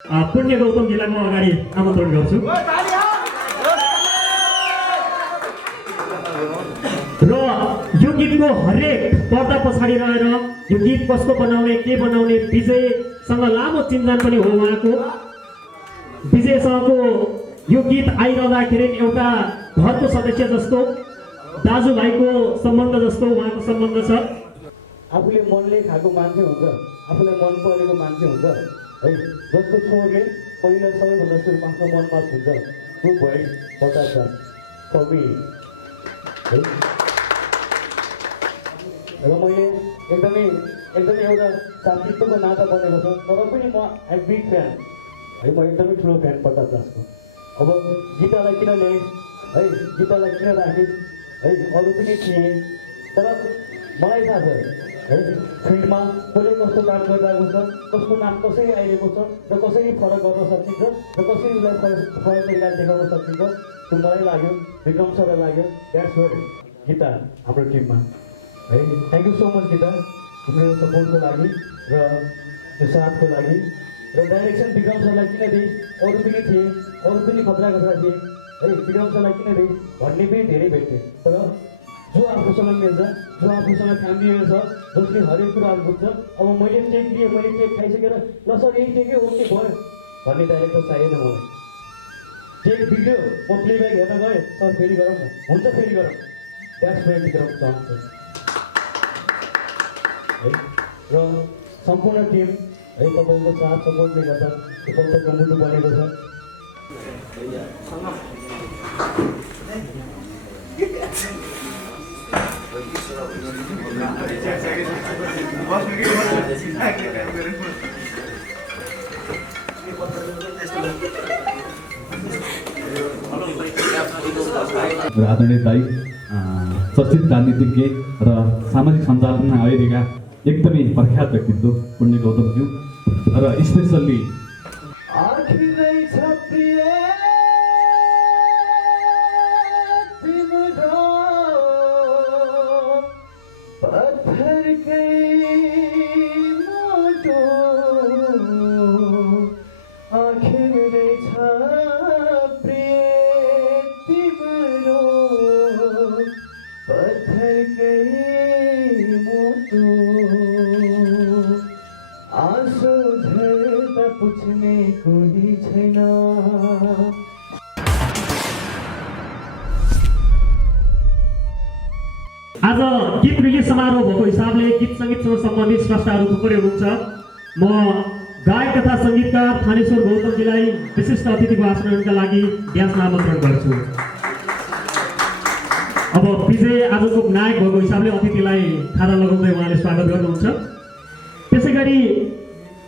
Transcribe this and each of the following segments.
पुण्य गौतमजीलाई म अगाडि आमन्त्रण गर्छु। र यो गीतको हरेक पर्दा पछाडि रहेर यो गीत कसको बनाउने के बनाउने विजयसँग लामो चिन्जान पनि हो उहाँको। विजयसँगको यो गीत आइरहँदाखेरि एउटा घरको सदस्य जस्तो दाजुभाइको सम्बन्ध जस्तो उहाँको सम्बन्ध छ। आफूले मनले खाएको मान्छे हुन्छ, आफूलाई मन परेको मान्छे हुन्छ है, जसको स्वरले पहिला सबैभन्दा सुरुमा आफ्नो मनमा हुन्छ त्यो भोइस बताउँछ कवि है। र मैले एकदमै एउटा साथीत्वको नाता बनेको छ, तर पनि म बिग फ्यान है, म एकदमै ठुलो फ्यान प्रताप दासको। अब गीतालाई किन ल्याएँ है, गीतालाई किन राखेँ है, अरू पनि थिए तर मलाई थाहा छ है फिल्डमा कसले कस्तो काम गरिरहेको छ, कसको नाम कसरी आइरहेको छ र कसरी फरक गर्न सकिन्छ र कसरी उसलाई फरक तरिकाले देखाउन सकिन्छ, त्यो मलाई लाग्यो, विक्रम सरलाई लाग्यो। द्याट्स वाइ गीता हाम्रो टिममा है। Thank you so much Gita, हाम्रो सपोर्टको लागि र यो साथको लागि। र डाइरेक्सन विक्रम सरलाई किन दिएँ, अरू पनि थिए, अरू पनि खतरा थिए है, विक्रम सरलाई किन दिएँ भन्ने पनि धेरै भेट्थेँ, तर जो आफूसँग मिल्छ, जो आफूसँग फ्यामिली छ, जसले हरेक कुराहरू बुझ्छ। अब मैले टेक दिएँ, मैले टेक खाइसकेर ल सर यही टेकै ओके भयो भन्ने डाइरेक्टर चाहिएन मलाई। टेक भिडियो म प्लेब्याक हेर्न गएँ, सर फेरि गरौँ न, हुन्छ फेरि गरौँ। द्याट्स वाइ विक्रम चाहन्छ है। र सम्पूर्ण टिम है तपाईँको साथ सपोर्टले गर्दा यो पत्तरको मुटु बनेको छ। आदरणीय दाई, चर्चित राजनीतिज्ञ र सामाजिक सञ्जालमा आइरहेका एकदमै प्रख्यात व्यक्तित्व पुण्य गौतमज्यू र स्पेसल्ली आज गीत रिलिज समारोह भएको हिसाबले गीत सङ्गीतसँग सम्बन्धित स्रष्टाहरू थुप्रै हुनुहुन्छ। म गायक तथा सङ्गीतकार थानेश्वर गौतमजीलाई विशिष्ट अतिथिको आचरणका लागि व्यासमा आमन्त्रण गर्छु। अब विजय आजको नायक भएको हिसाबले अतिथिलाई खाना लगाउँदै उहाँले स्वागत गर्नुहुन्छ। त्यसै गरी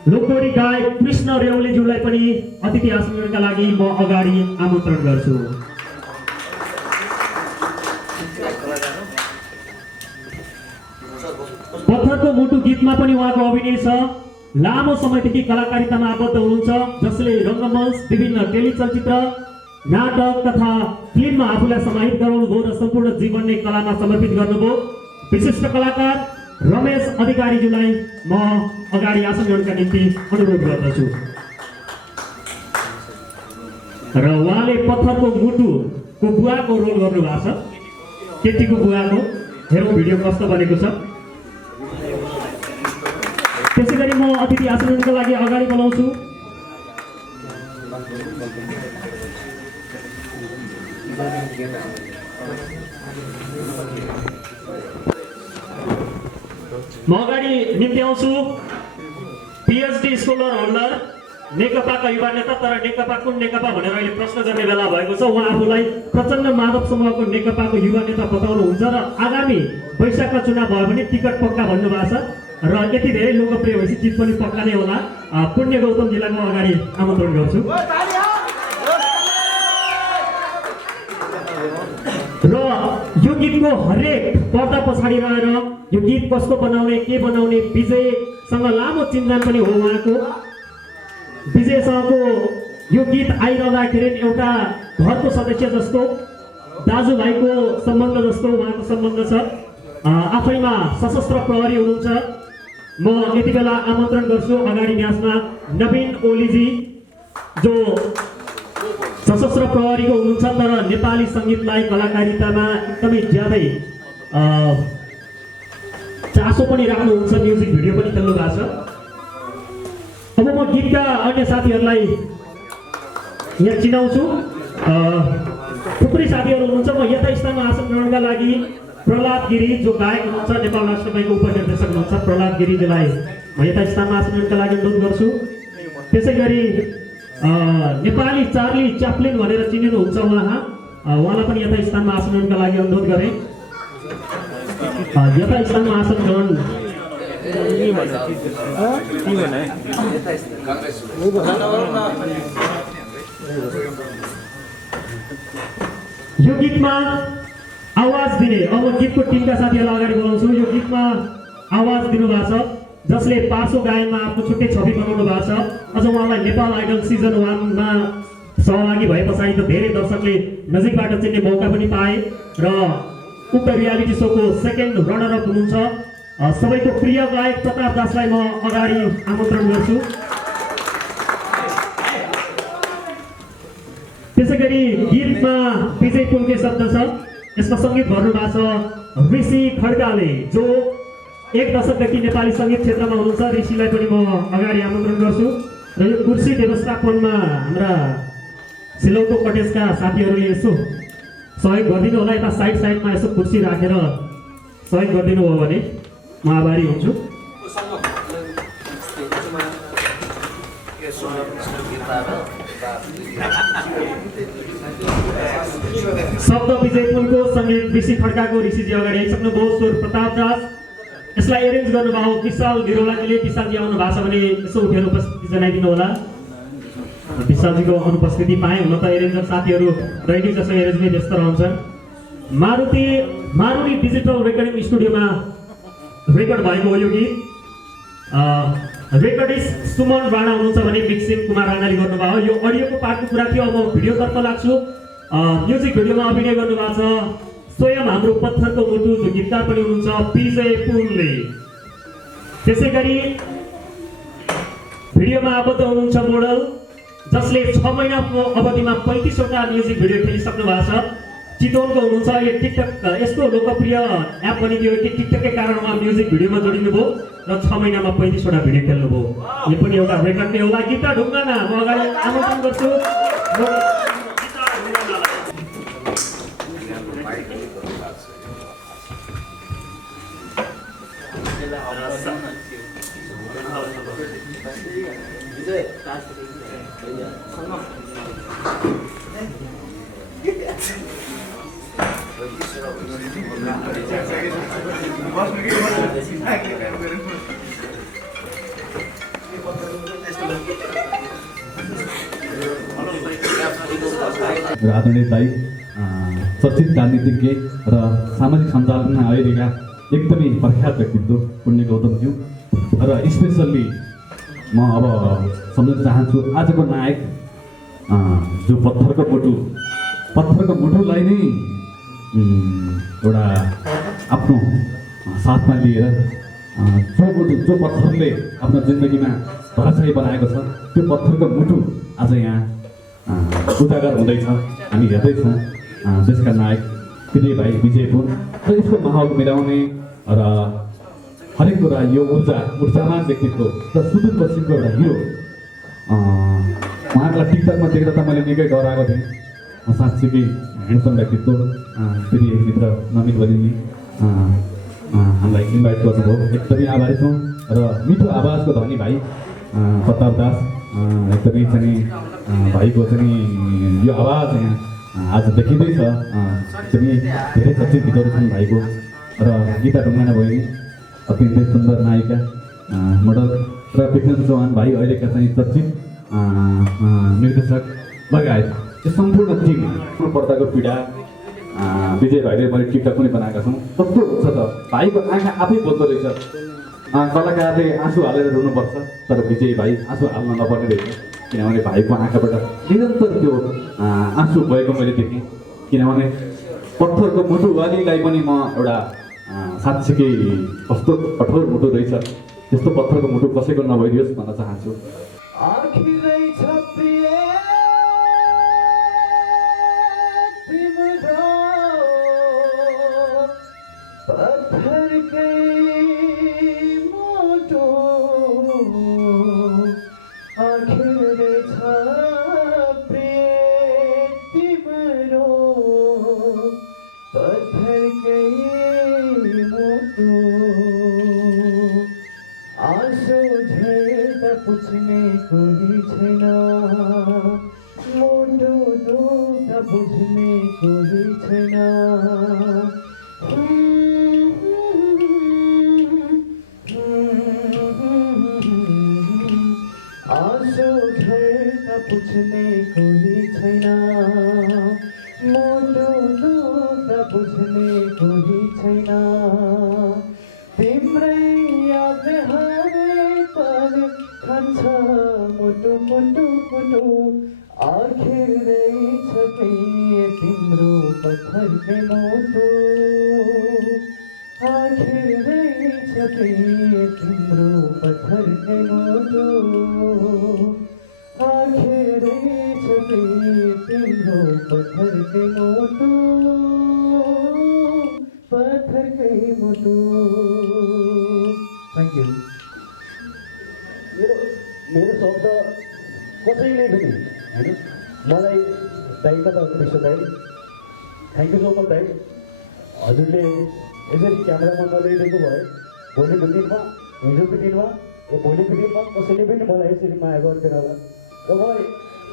लोकदोरी गायक कृष्ण रेउलीज्यूलाई पनि अतिथि आचरणका लागि म अगाडि आमन्त्रण गर्छु। पत्थरको मुटु गीतमा पनि उहाँको अभिनय छ। लामो समयदेखि कलाकारितामा आबद्ध हुनुहुन्छ, जसले रङ्गमञ्च, विभिन्न टेलिचलचित्र, नाटक तथा फिल्ममा आफूलाई समाहित गराउनुभयो र सम्पूर्ण जीवन नै कलामा समर्पित गर्नुभयो। विशिष्ट कलाकार रमेश अधिकारीज्यूलाई म अगाडि आसन ग्रहणका निम्ति अनुरोध गर्दछु। र उहाँले पत्थरको मुटुको बुवाको रोल गर्नुभएको छ, केटीको बुवाको। हेरौँ भिडियो कस्तो बनेको छ। त्यसै गरी म अतिथि आचरणको लागि अगाडि बोलाउँछु म अगाडि निम्ति आउँछु पिएचडी स्कलर होल्डर, नेकपाका युवा नेता, तर नेकपा कुन नेकपा भनेर अहिले प्रश्न गर्ने बेला भएको छ। उहाँ आफूलाई प्रचण्ड माधव समूहको नेकपाको युवा नेता बताउनुहुन्छ र आगामी वैशाखमा चुनाव भयो भने टिकट पक्का भन्नुभएको छ र यति धेरै लोकप्रिय भएपछि जित पनि पक्का नै होला। पुण्य गौतमजीलाई म अगाडि आमन्त्रण गर्छु। र यो गीतको हरेक पर्दा पछाडि रहेर यो गीत कसको बनाउने के बनाउने विजयसँग लामो चिन्जान पनि हो उहाँको। विजयसँगको यो गीत आइरहँदाखेरि एउटा घरको सदस्य जस्तो दाजुभाइको सम्बन्ध जस्तो उहाँको सम्बन्ध छ। आफैमा सशस्त्र प्रहरी हुनुहुन्छ। म यति बेला आमन्त्रण गर्छु अगाडि न्यासमा नवीन ओलीजी जो सशस्त्र प्रहरीको हुनुहुन्छ तर नेपाली सङ्गीतलाई कलाकारितामा एकदमै ज्यादै चासो पनि राख्नुहुन्छ, म्युजिक भिडियो पनि खेल्नु भएको छ। अब म गीतका अन्य साथीहरूलाई यहाँ चिनाउँछु। थुप्रै साथीहरू हुनुहुन्छ। म यता स्थानमा आसन ग्रहणका लागि प्रहलाद गिरी जो गायक हुनुहुन्छ, नेपाल राष्ट्र ब्याङ्कको उपनिर्देशक हुनुहुन्छ, प्रहलाद गिरीजीलाई म यता स्थानमा आसन ग्रहणका लागि अनुरोध गर्छु। त्यसै गरी नेपाली चार्ली च्याप्लिन भनेर चिनिनुहुन्छ उहाँलाई पनि यता स्थानमा आसन ग्रहणका लागि अनुरोध गरेँ। यता स्थानमा आसन ग्रहण यो गीतमा आवाज दिने, अब गीतको टिमका साथीहरूलाई अगाडि बोलाउँछु। यो गीतमा आवाज दिनुभएको छ जसले पार्श्व गायनमा आफ्नो छुट्टै छवि बनाउनु भएको छ। अझ उहाँलाई नेपाल आइडल सिजन 1 मा सहभागी भए पछाडि त धेरै दर्शकले नजिकबाट चिन्ने मौका पनि पाए र उक्त रियालिटी सोको सेकेन्ड रनर अप हुनुहुन्छ। सबैको प्रिय गायक प्रताप दासलाई म अगाडि आमन्त्रण गर्छु। त्यसै गरी गीतमा विजय पुलकै शब्द छ, यसमा सङ्गीत भर्नु भएको छ ऋषि खड्काले जो एक दशकदेखि नेपाली सङ्गीत क्षेत्रमा हुनुहुन्छ। ऋषिलाई पनि म अगाडि आमन्त्रण गर्छु। र यो कुर्सी व्यवस्थापनमा हाम्रा सिलौटो कटेजका साथीहरूले यसो सहयोग गरिदिनु होला। यता साइडमा यसो कुर्सी राखेर सहयोग गरिदिनु हो भने म आभारी हुन्छु। शब्द विजय पुलको, सङ्गीत ऋषि खड्काको। ऋषिजी अगाडि आइसक्नुभयो। स्वर प्रताप दास। यसलाई एरेन्ज गर्नुभयो विशाल गिरोलाजीले। विशालजी आउनु भएको छ भने यसो उठेर उपस्थिति जनाइदिनु होला। विशालजीको अनुपस्थिति पाएँ, हुन त एरेन्जर साथीहरू दैनिक जसो एरेन्जमै व्यस्त रहन्छन्। मारुनी डिजिटल रेकर्डिङ स्टुडियोमा रेकर्ड भएको हो यो गीत। रेकर्डिस्ट सुमन राणा हुनुहुन्छ भने मिक्सिङ कुमार राणाले गर्नुभयो। यो अडियोको पार्टको कुरा थियो। अब भिडियोतर्फ लाग्छु। म्युजिक भिडियोमा अभिनय गर्नुभएको छ स्वयं हाम्रो पत्थरको मुटु जो गीतकार पनि हुनुहुन्छ विजय पुलले। त्यसै गरी भिडियोमा आबद्ध हुनुहुन्छ मोडल जसले 6 महिनाको अवधिमा 35 वटा म्युजिक भिडियो खेलिसक्नु भएको छ। चितवनको हुनुहुन्छ। यो टिकटक यस्तो लोकप्रिय एप पनि थियो कि टिकटकै कारण उहाँ म्युजिक भिडियोमा जोडिनुभयो र 6 महिनामा 35 वटा भिडियो खेल्नुभयो। यो पनि एउटा रेकर्ड नै होला। गीता ढुङ्गाना म अगाडि आमन्त्रण गर्छु। आदरणीय दाई, चर्चित राजनीतिज्ञ र सामाजिक सञ्जालमा आइरहेका एकदमै प्रख्यात व्यक्तित्व पुण्य गौतमज्यू र स्पेसल्ली म अब सम्झन चाहन्छु आजको नायक जो पत्थरको मुटुलाई नै एउटा आफ्नो साथमा लिएर जो पत्थरले आफ्नो जिन्दगीमा धराशायी बनाएको छ त्यो पत्थरको मुटु आज यहाँ उजागर हुँदैछ। हामी हेर्दैछौँ देशका नायक विजय भाइ विजय पुल र यसको माहौल मिलाउने र हरेक कुरा यो ऊर्जावान व्यक्तित्व र सुदूरपश्चिमको एउटा हिरो। उहाँलाई टिकटकमा देख्दा त मैले निकै डराएको थिएँ। साँच्चीकै ह्यान्डसम व्यक्तित्व। फेरि एक मित्र नमित बलिनी हामीलाई इन्भाइट गर्नुभयो, एकदमै आभारी छौँ। र मिठो आवाजको धनी भाइ प्रताप दास, एकदमै चाहिँ भाइको चाहिँ यो आवाज यहाँ आज देखिँदैछ। एकदमै धेरै चर्चित गीतहरू छन् भाइको। र गीता ढुङ्गाना बहिनी अत्यन्तै सुन्दर नायिका मोडल र विक्रेन्द्र चौहान भाइ अहिलेका चाहिँ चर्चित निर्देशक लगायत यो सम्पूर्ण टिम पर्दाको पीडा विजय भाइले मैले टिकटक पनि बनाएका छौँ। कस्तो हुन्छ त भाइको आँखा आफै बोल्दो रहेछ। कलाकारले आँसु हालेर रुनुपर्छ तर विजय भाइ आँसु हाल्न नपर्ने रहेछ, किनभने भाइको आँखाबाट निरन्तर त्यो आँसु भएको मैले देखेँ। किनभने पत्थरको मुटु वालीलाई पनि म एउटा साँच्चीकै कस्तो कठोर मुटु रहेछ, त्यस्तो पत्थरको मुटु कसैको नभइदियोस् भन्न चाहन्छु। रहेछ प्रिय तिम्रो पत्थरकै मुटु आँसु झेल्दा पुछ्ने कोही छैन मुटु दुख्दा बुझ्ने कोही छैन आँसु झेल्दा पुछ्ने कोही छैन मुटु दुख्दा बुझ्ने कोही छैन तिम्रै याद हरेक पल खान्छ मुटु मुटु मुटु आखिर रहेछ प्रिय तिम्रो पत्थरकै मुटु आखिर रहेछ प्रिय तिम्रो पत्थरकै मुटु आखिर रहेछ प्रिय तिम्रो पत्थरकै मुटु पत्थरकै मुटु थ्याङ्क यू मेरो शब्द कसैले पनि होइन मलाई दाइ कता विश्व दाइ थ्याङ्क यू सो मच दाइ हजुरले यसरी क्यामेरामा नल्याइदिएको भए भोलिको दिनमा हिजोको दिनमा भोलिको दिनमा कसैले पनि मलाई यसरी माया गर्थेन होला र मलाई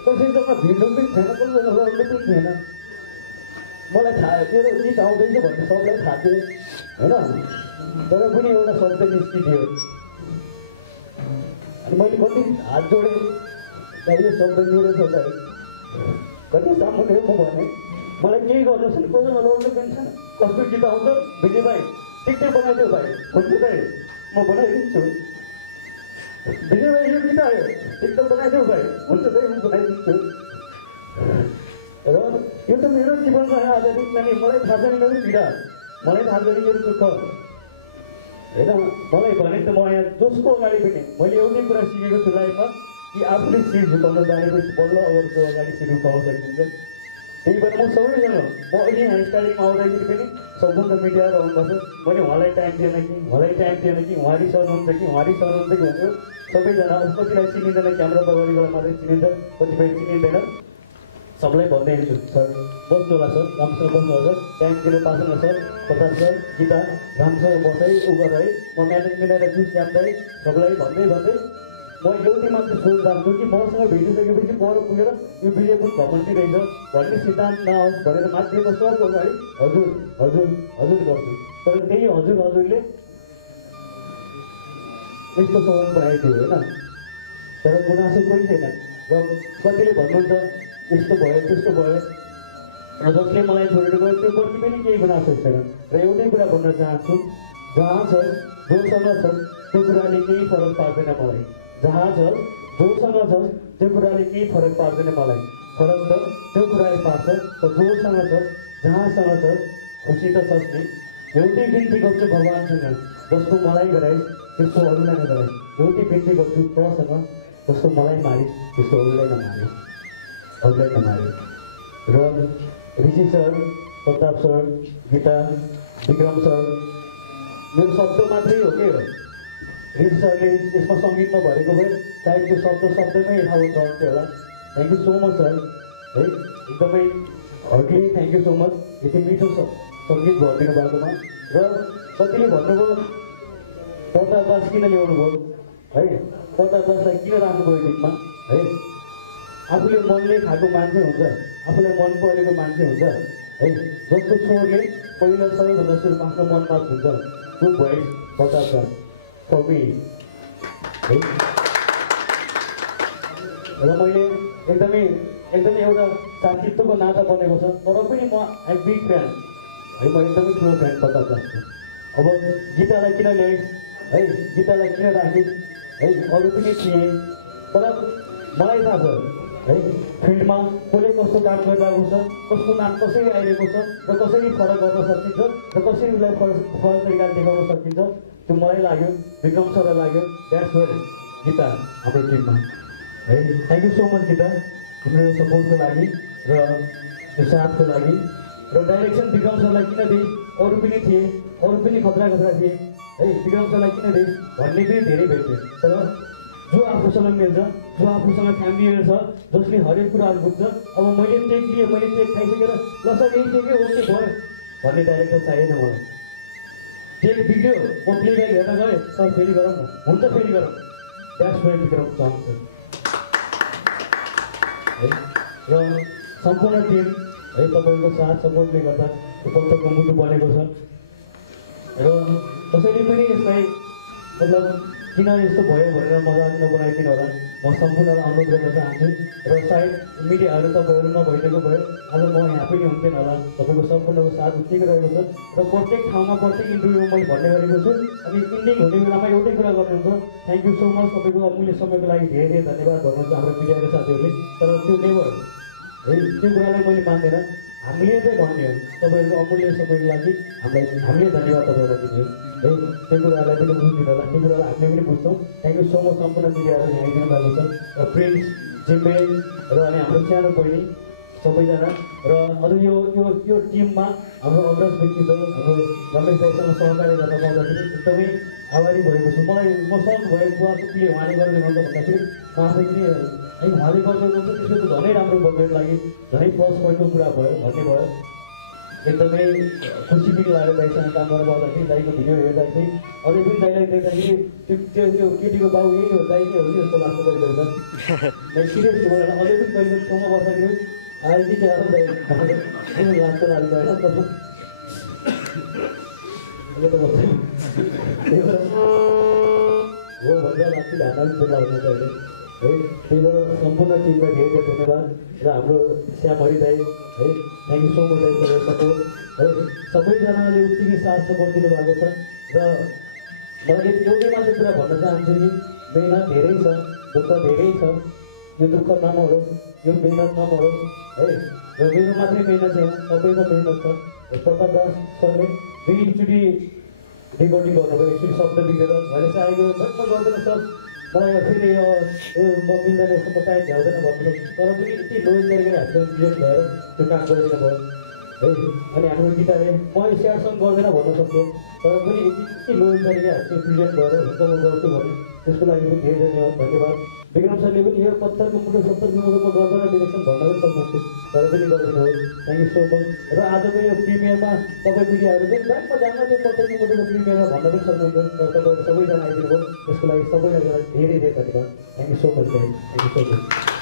कसैसँग भिड्नु पनि थिएन कसैसँग लड्नु पनि थिएन मलाई थाहा मेरो गीत आउँदैछ भन्ने सबलाई थाहा थियो होइन तर पनि एउटा शब्द निस्किदियो अनि मैले कति हात जोडेँ यो शब्द मेरो छ दाइ कति सामु थियो म भने मलाई केही गर्नु छैन कसैमा लड्नु पनि छैन कस्तो गीत आउँछ विजय भाइ टिकटक बनाइदियो भाइ हुन्छ दाइ म बनाइदिन्छु विजय भाइ यो गीत आयो टिकटक बनाइदियो भाइ हुन्छ दाइ म बनाइदिन्छु र यो त मेरो जीवनमा आधारित नानी मलाई थाहा छैन मेरो पीडा मलाई थाहा छैन मेरो दुःख होइन मलाई भने त म यहाँ जसको अगाडि पनि मैले एउटै कुरा सिकेको छु लाइफमा कि आफूले शिर झुकाउन जानेपछि बल्ल अरूको अगाडि शिर उठाउन सकिन्छ त्यही भएर म सबैजना म अहिले यहाँ स्टार्टिङमा आउँदाखेरि पनि सम्पूर्ण मिडियाहरू आउनुपर्छ मैले उहाँलाई टाइम दिएन कि उहाँ रिसाउनुहुन्छ कि भन्यो सबैजना कतिलाई चिनिँदैन क्यामेरा अगाडिबाट मात्रै चिनिन्छ कतिपय चिनिँदैन सबलाई भन्दै हिँड्छु सर बस्नु होला सर राम्रोसँग बस्नु होला सर टाइम दिनु पासँग सर प्रताप सर गीता राम्रोसँग बसाइ उ गराइ म म्यानेज मिलाएर जुस जान्दै सबलाई भन्दै म एउटै मात्र सोच जान्छु कि मसँग भेटिसकेपछि पर पुगेर यो विजय पनि घमण्डी रहेछ भन्ने सिद्धान्त नआओस् भनेर माथिको सबको अगाडि हजुर हजुर हजुर गर्छु तर त्यही हजुरले यस्तो सवाल बनाइदियो होइन तर गुनासो कोही छैन र कतिले भन्नुहुन्छ यस्तो भयो त्यस्तो भयो र जसले मलाई छोडेर गयो त्यो प्रति पनि केही गुनासो छैन र एउटै कुरा भन्न चाहन्छु जहाँ छ जोसँग छ त्यो कुराले केही फरक पार्दैन मलाई जहाँ छ जोसँग छ त्यो कुराले केही फरक पार्दैन मलाई फरक त त्यो कुराले पार्छ र जोसँग छ जहाँसँग छ खुसी त छस् नि एउटै बिन्ती गर्छु भगवान्सँग जस्तो मलाई गराइस् त्यस्तो अरूलाई नगराइस् एउटै बिन्ती गर्छु तँसँग जस्तो मलाई मारिस् त्यस्तो अरूलाई नमारिस् र Rishi sir Pratap sir Gita Vikram sir मेरो शब्द मात्रै हो के ऋषि सरले यसमा सङ्गीतमा भरेको भए सायद त्यो शब्दमै यथावत रहन्थ्यो होला thank you so much sir है एकदमै heartily thank you so much यति मिठो सङ्गीत भरिदिनु भएकोमा र कतिले भन्नुभयो प्रताप दास किन ल्याउनु भयो है प्रताप दासलाई किन राख्नुभयो गीतमा है आफूले मनले खाएको मान्छे हुन्छ आफूलाई मन परेको मान्छे हुन्छ है जसको स्वरले पहिला सबैभन्दा सुरुमा आफ्नो मनमा हुन्छ त्यो voice Pratap Das for me है र मैले एकदमै एउटा साथीत्वको नाता बनेको छ तर पनि म आई बिग फ्यान है म एकदमै ठुलो फ्यान प्रताप दासको अब गीतालाई किन ल्याइस् है गीतालाई किन राखिस् है अरू पनि थिए तर मलाई थाहा छ है फिल्डमा कसले कस्तो काम गरिरहेको छ कसको नाम कसरी आइरहेको छ र कसरी फरक गर्न सकिन्छ र कसरी उसलाई फरक तरिकाले देखाउन सकिन्छ त्यो मलाई लाग्यो विक्रम सरलाई लाग्यो द्याट्स वेयर गीता हाम्रो टिममा है thank you so much Gita तिम्रो सपोर्टको लागि र यो साथको लागि र डाइरेक्सन विक्रम सरलाई किन दिए अरू पनि थिए अरू पनि खतरा थिए है विक्रम सरलाई किन दिए भन्ने पनि धेरै भेट्थ्यो तर जो आफूसँग मिल्छ, जो आफूसँग फ्यामिलीहरू छ, जसले हरेक कुराहरू बुझ्छ। अब मैले टेक लिएँ, मैले टेक खाइसकेर ल सर यही टेकै ओके भयो भन्ने डाइरेक्टर चाहिएन मलाई। टेक बिग्रियो, म प्लेब्याक हेर्न गएँ, सर फेरि गरौँ न, हुन्छ फेरि गरौँ, द्याट्स वेयर विक्रम चाहन्छ है। र सम्पूर्ण टिम है तपाईँको साथ सपोर्टले गर्दा यो पत्तरको मुटु बनेको छ। र कसैले पनि यसलाई मतलब किन यस्तो भयो भनेर मजाक नबनाइदिनु होला, म सम्पूर्णलाई अनुरोध गर्न चाहन्छु। र सायद मिडियाहरू तपाईँहरू नभइदिएको भए आज म यहाँ पनि हुन्थेन होला। तपाईँको सम्पूर्णको साथ उत्तिकै रहेको छ र प्रत्येक ठाउँमा प्रत्येक इन्टरभ्यूमा मैले भन्ने गरेको छु। अनि इन्डिङ हुने बेलामा एउटै कुरा गर्नुहुन्छ, थ्याङ्क यू सो मच, तपाईँको अमूल्य समयको लागि धेरै धेरै धन्यवाद भन्नुहुन्छ हाम्रो मिडियाका साथीहरूले। तर त्यो नेभर है त्यो कुरालाई मैले मान्दैन, हामीले चाहिँ भन्ने हो तपाईँहरूको अमूल्य समयको लागि हामीले धन्यवाद तपाईँहरूलाई दिने है। त्यो कुराहरूलाई पनि बुझिदिनु होला, त्यो कुरालाई हामीले पनि बुझ्छौँ। थ्याङ्क यू सो मच सम्पूर्ण मिडियाहरू यहाँ आइदिनु भएको छ र प्रिन्स जिम्मेल र अनि हाम्रो सानो बहिनी सबैजना र अझ यो टिममा हाम्रो अग्रज व्यक्तित्व हाम्रो रमेश दाईसँग सहकार्य गर्न पाउँदाखेरि एकदमै आभारी भएको छु। मलाई म सहज भएको बुवाले उहाँले गरिदिनुहुन्छ भन्दाखेरि म आफै पनि है उहाँले गरिदिनुहुन्छ त्यसको त झनै राम्रो बजेट लागि झनै प्लस पोइन्टको कुरा भयो भन्ने भयो। एकदमै खुसी पनि लाग्यो दाइसँग काम गरेर गर्दाखेरि। दाइको भिडियो हेर्दा चाहिँ अझै पनि दाइलाई देख्दाखेरि त्यो केटीको बाउ यही हो, दाइ नै हो कि जस्तो लाग्छ कहिले कहिले त। सिरियस मलाई अझै पनि कहिले कहिले ठाउँमा बस्दाखेरि आएपछि क्या हो दाइ भनेर लाग्छ लाग्छ होइन त अहिले त बस्छ त्यही भएर हो भनेर लाग्छ ढाका पनि लाग्छ अहिले है। त्यही भएर सम्पूर्ण टिमलाई धेरै धेरै धन्यवाद र हाम्रो श्यामहरि दाई है थ्याङ्क यू सो मच दाइ फर सपोर्ट है। सबैजनाले उत्तिकै साथ सपोर्ट दिनुभएको छ र मलाई एउटै मात्रै कुरा भन्न चाहन्छु कि मेहनत धेरै छ, दुःख धेरै छ, यो दुःख नमरोस्, यो मेहनत नमरोस् है। र मेरो मात्रै मेहनत छैन, सबैको मेहनत छ। प्रताप दास सरले दुईचोटि रेकर्डिङ गर्नुभयो, एकचोटि शब्द बिग्रेर मैले चाहेको म गर्दैन सर मलाई फेरि म मिल्दैन यस्तो म टाइम भ्याउँदैन भन्नु, तर पनि यति लोन गरेर हाम्रो क्लियर भएर त्यो काम गरिदिनु भयो है। अनि हाम्रो गीताले म स्याड सङ गर्दैन भन्न सक्थेँ, तर पनि यति लोन गरेर हाम्रो क्लियर भएर हुन्छ म गर्छु भने त्यसको लागि पनि धेरै धेरै धन्यवाद। विक्रम सरले पनि यो पत्थरको मुटु 70को मुटुमा गर्दैन डिरेक्सन भन्न पनि सक्नुहुन्थ्यो, तर पनि गरिदिनु हो, थ्याङ्क यू सो मच। र आजको यो प्रिमियरमा तपाईँ मिडियाहरू पनि ब्याङ्कमा जान्न त्यो पत्थरको मुटुको प्रिमियरमा भन्न पनि सक्नुहुन्थ्यो, र तपाईँहरू सबैजना आइदिनु भयो, त्यसको लागि सबैलाई धेरै धेरै धन्यवाद। Thank you so much guys, thank you so much.